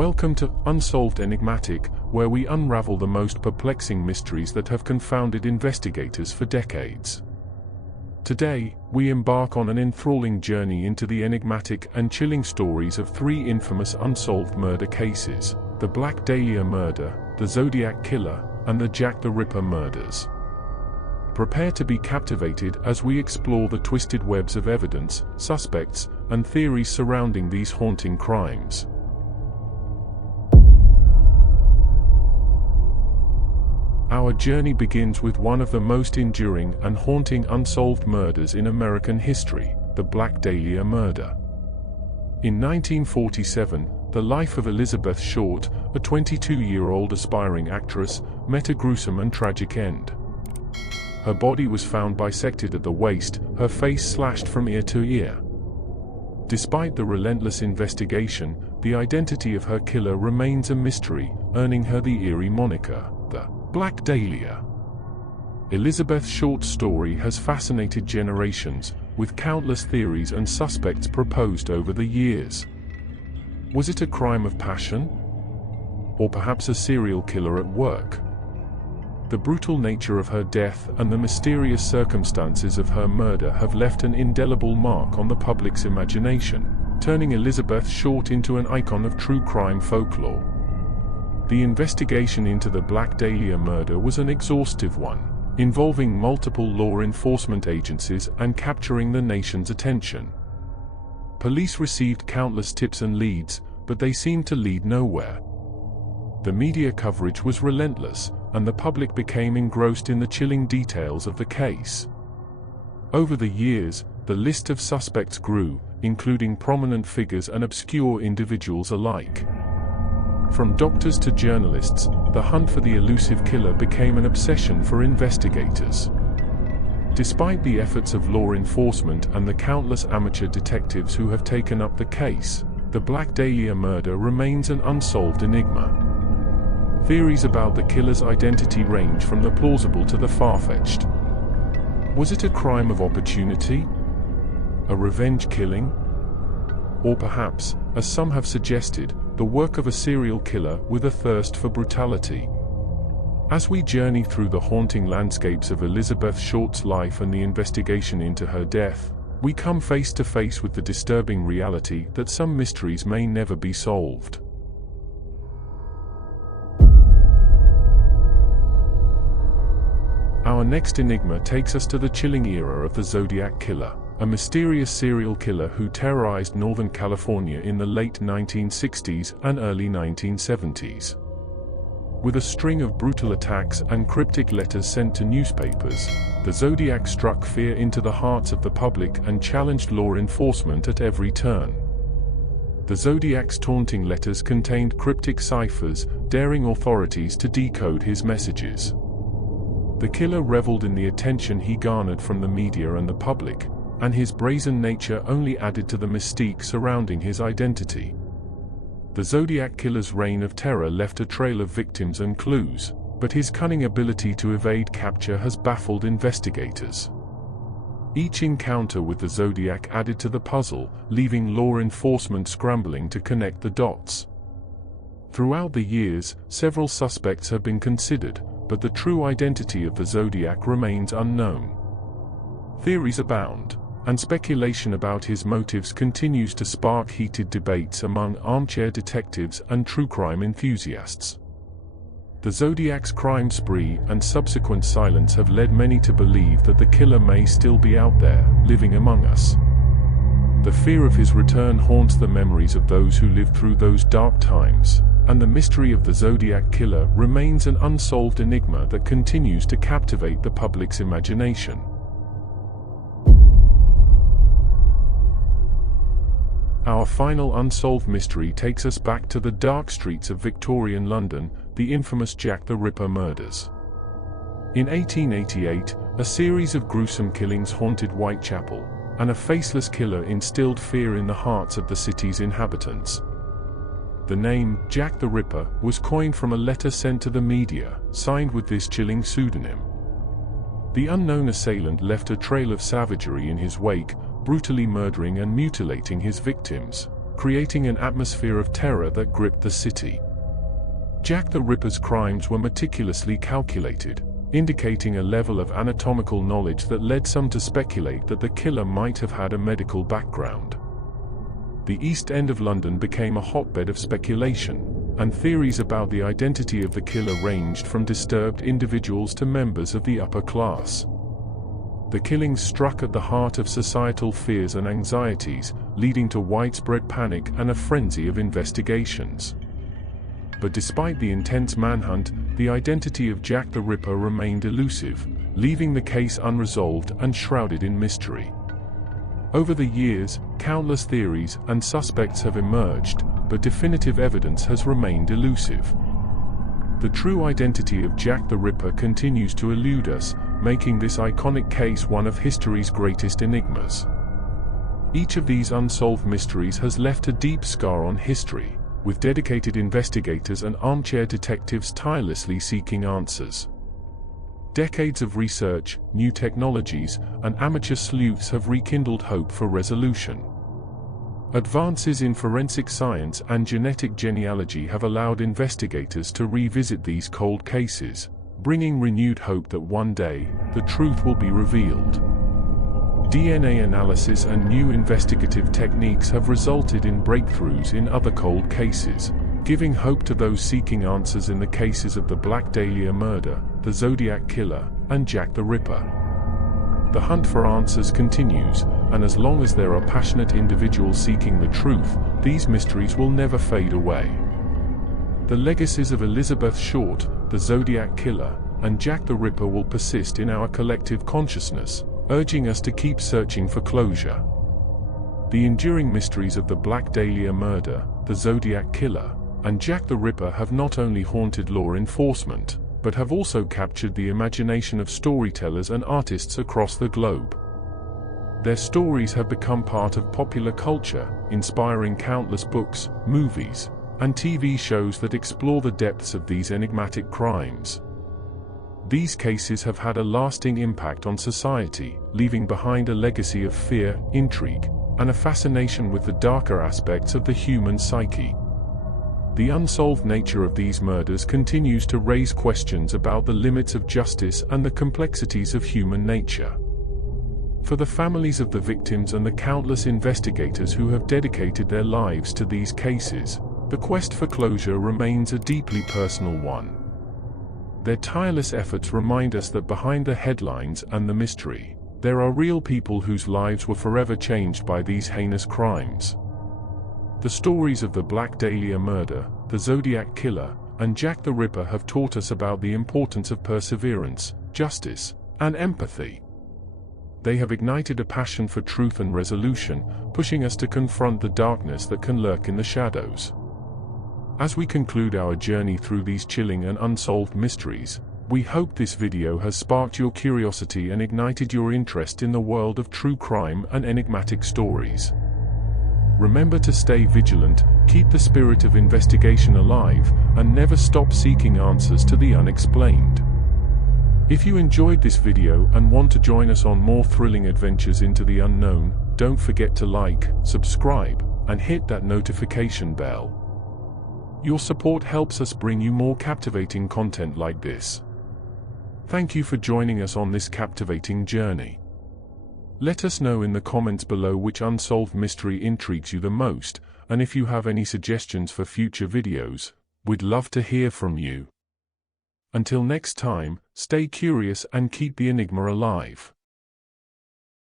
Welcome to Unsolved Enigmatic, where we unravel the most perplexing mysteries that have confounded investigators for decades. Today, we embark on an enthralling journey into the enigmatic and chilling stories of three infamous unsolved murder cases: the Black Dahlia murder, the Zodiac Killer, and the Jack the Ripper murders. Prepare to be captivated as we explore the twisted webs of evidence, suspects, and theories surrounding these haunting crimes. Our journey begins with one of the most enduring and haunting unsolved murders in American history, the Black Dahlia murder. In 1947, the life of Elizabeth Short, a 22-year-old aspiring actress, met a gruesome and tragic end. Her body was found bisected at the waist, her face slashed from ear to ear. Despite the relentless investigation, the identity of her killer remains a mystery, earning her the eerie moniker, the Black Dahlia. Elizabeth Short's story has fascinated generations, with countless theories and suspects proposed over the years. Was it a crime of passion? Or perhaps a serial killer at work? The brutal nature of her death and the mysterious circumstances of her murder have left an indelible mark on the public's imagination, turning Elizabeth Short into an icon of true crime folklore. The investigation into the Black Dahlia murder was an exhaustive one, involving multiple law enforcement agencies and capturing the nation's attention. Police received countless tips and leads, but they seemed to lead nowhere. The media coverage was relentless, and the public became engrossed in the chilling details of the case. Over the years, the list of suspects grew, including prominent figures and obscure individuals alike. From doctors to journalists, the hunt for the elusive killer became an obsession for investigators. Despite the efforts of law enforcement and the countless amateur detectives who have taken up the case, the Black Dahlia murder remains an unsolved enigma. Theories about the killer's identity range from the plausible to the far-fetched. Was it a crime of opportunity? A revenge killing? Or perhaps, as some have suggested, the work of a serial killer with a thirst for brutality? As we journey through the haunting landscapes of Elizabeth Short's life and the investigation into her death, we come face to face with the disturbing reality that some mysteries may never be solved. Our next enigma takes us to the chilling era of the Zodiac Killer, a mysterious serial killer who terrorized Northern California in the late 1960s and early 1970s. With a string of brutal attacks and cryptic letters sent to newspapers, the Zodiac struck fear into the hearts of the public and challenged law enforcement at every turn. The Zodiac's taunting letters contained cryptic ciphers, daring authorities to decode his messages. The killer reveled in the attention he garnered from the media and the public, and his brazen nature only added to the mystique surrounding his identity. The Zodiac Killer's reign of terror left a trail of victims and clues, but his cunning ability to evade capture has baffled investigators. Each encounter with the Zodiac added to the puzzle, leaving law enforcement scrambling to connect the dots. Throughout the years, several suspects have been considered, but the true identity of the Zodiac remains unknown. Theories abound, and speculation about his motives continues to spark heated debates among armchair detectives and true crime enthusiasts. The Zodiac's crime spree and subsequent silence have led many to believe that the killer may still be out there, living among us. The fear of his return haunts the memories of those who lived through those dark times, and the mystery of the Zodiac Killer remains an unsolved enigma that continues to captivate the public's imagination. Our final unsolved mystery takes us back to the dark streets of Victorian London, the infamous Jack the Ripper murders. In 1888, a series of gruesome killings haunted Whitechapel, and a faceless killer instilled fear in the hearts of the city's inhabitants. The name, Jack the Ripper, was coined from a letter sent to the media, signed with this chilling pseudonym. The unknown assailant left a trail of savagery in his wake, brutally murdering and mutilating his victims, creating an atmosphere of terror that gripped the city. Jack the Ripper's crimes were meticulously calculated, indicating a level of anatomical knowledge that led some to speculate that the killer might have had a medical background. The East End of London became a hotbed of speculation, and theories about the identity of the killer ranged from disturbed individuals to members of the upper class. The killings struck at the heart of societal fears and anxieties, leading to widespread panic and a frenzy of investigations. But despite the intense manhunt, the identity of Jack the Ripper remained elusive, leaving the case unresolved and shrouded in mystery. Over the years, countless theories and suspects have emerged, but definitive evidence has remained elusive. The true identity of Jack the Ripper continues to elude us, making this iconic case one of history's greatest enigmas. Each of these unsolved mysteries has left a deep scar on history, with dedicated investigators and armchair detectives tirelessly seeking answers. Decades of research, new technologies, and amateur sleuths have rekindled hope for resolution. Advances in forensic science and genetic genealogy have allowed investigators to revisit these cold cases, bringing renewed hope that one day, the truth will be revealed. DNA analysis and new investigative techniques have resulted in breakthroughs in other cold cases, giving hope to those seeking answers in the cases of the Black Dahlia murder, the Zodiac Killer, and Jack the Ripper. The hunt for answers continues, and as long as there are passionate individuals seeking the truth, these mysteries will never fade away. The legacies of Elizabeth Short, the Zodiac Killer, and Jack the Ripper will persist in our collective consciousness, urging us to keep searching for closure. The enduring mysteries of the Black Dahlia murder, the Zodiac Killer, and Jack the Ripper have not only haunted law enforcement, but have also captured the imagination of storytellers and artists across the globe. Their stories have become part of popular culture, inspiring countless books, movies, and TV shows that explore the depths of these enigmatic crimes. These cases have had a lasting impact on society, leaving behind a legacy of fear, intrigue, and a fascination with the darker aspects of the human psyche. The unsolved nature of these murders continues to raise questions about the limits of justice and the complexities of human nature. For the families of the victims and the countless investigators who have dedicated their lives to these cases, the quest for closure remains a deeply personal one. Their tireless efforts remind us that behind the headlines and the mystery, there are real people whose lives were forever changed by these heinous crimes. The stories of the Black Dahlia murder, the Zodiac Killer, and Jack the Ripper have taught us about the importance of perseverance, justice, and empathy. They have ignited a passion for truth and resolution, pushing us to confront the darkness that can lurk in the shadows. As we conclude our journey through these chilling and unsolved mysteries, we hope this video has sparked your curiosity and ignited your interest in the world of true crime and enigmatic stories. Remember to stay vigilant, keep the spirit of investigation alive, and never stop seeking answers to the unexplained. If you enjoyed this video and want to join us on more thrilling adventures into the unknown, don't forget to like, subscribe, and hit that notification bell. Your support helps us bring you more captivating content like this. Thank you for joining us on this captivating journey. Let us know in the comments below which unsolved mystery intrigues you the most, and if you have any suggestions for future videos, we'd love to hear from you. Until next time, stay curious and keep the enigma alive.